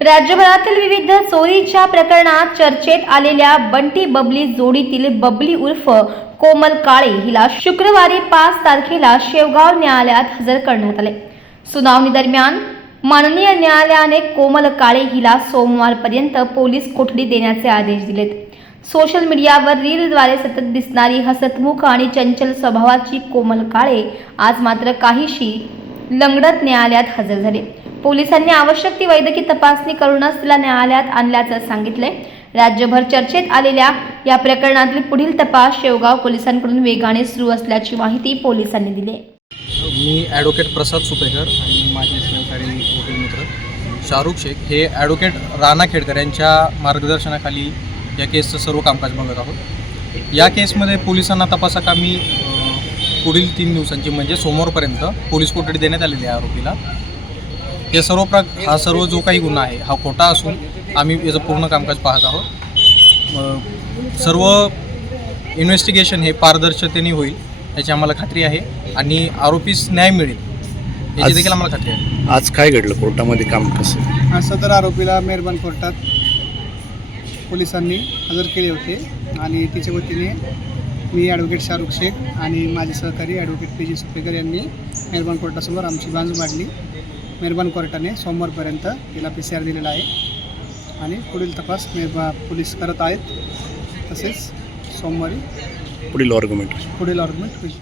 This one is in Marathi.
राज्यभरातील विविध चोरीच्या प्रकरणात चर्चेत आलेल्या बंटी बबली जोडीतील बबली उर्फ कोमल काळे हिला शुक्रवारी 5 तारखेला शेवगाव न्यायालयात हजर करण्यात आले। सुनावणी दरम्यान माननीय न्यायालयाने कोमल काळे हिला सोमवारपर्यंत पोलीस कोठडी देण्याचे आदेश दिलेत। सोशल मीडियावर रीलद्वारे सतत दिसणारी हसतमुख आणि चंचल स्वभावाची कोमल काळे आज मात्र काहीशी लंगडत न्यायालयात हजर झाले। पोलिसांनी आवश्यक ती वैद्यकीय तपासणी करूनच तिला न्यायालयात आणल्याचं सांगितलंय। राज्यभर चर्चेत आलेल्या या प्रकरणातील पुढील तपास शेवगाव पोलिसांकडून वेगाने सुरू असल्याची माहिती पोलिसांनी दिली। मी ॲडव्होकेट प्रसाद सुपेकर आणि माझे सहकारी वकील मित्र शाहरुख शेख हे ॲडव्होकेट राणा खेडकर यांच्या मार्गदर्शनाखाली या केसचं सर्व कामकाज बघत आहोत। या केसमध्ये पोलिसांना तपासाकामी पुढील 3 दिवसांची म्हणजे सोमवारपर्यंत पोलीस कोठडी देण्यात आलेली आहे आरोपीला। हे हा सर्व जो काही गुन्हा आहे हा खोटा असून आम्ही याचं पूर्ण कामकाज पाहत आहोत। सर्व इन्व्हेस्टिगेशन हे पारदर्शकतेने होईल याची आम्हाला खात्री आहे आणि आरोपीस न्याय मिळेल याची देखील आम्हाला खात्री आहे। आज काय घडलं कोर्टामध्ये, काम कसं? आज सदर आरोपीला मेहरबान कोर्टात पोलिसांनी हजर केले होते आणि तिच्या वतीने मी ॲडव्होकेट शाहरुख शेख आणि माझे सहकारी ॲडव्होकेट पी जी सुपेकर यांनी मेहरबान कोर्टासमोर आमची बाजू मांडली। मेहरबान कोर्टाने सोमवारपर्यंत तिला PCR दिलेला आहे आणि पुढील तपास पोलीस करत आहेत। तसेच सोमवारी पुढील आर्ग्युमेंट होईल।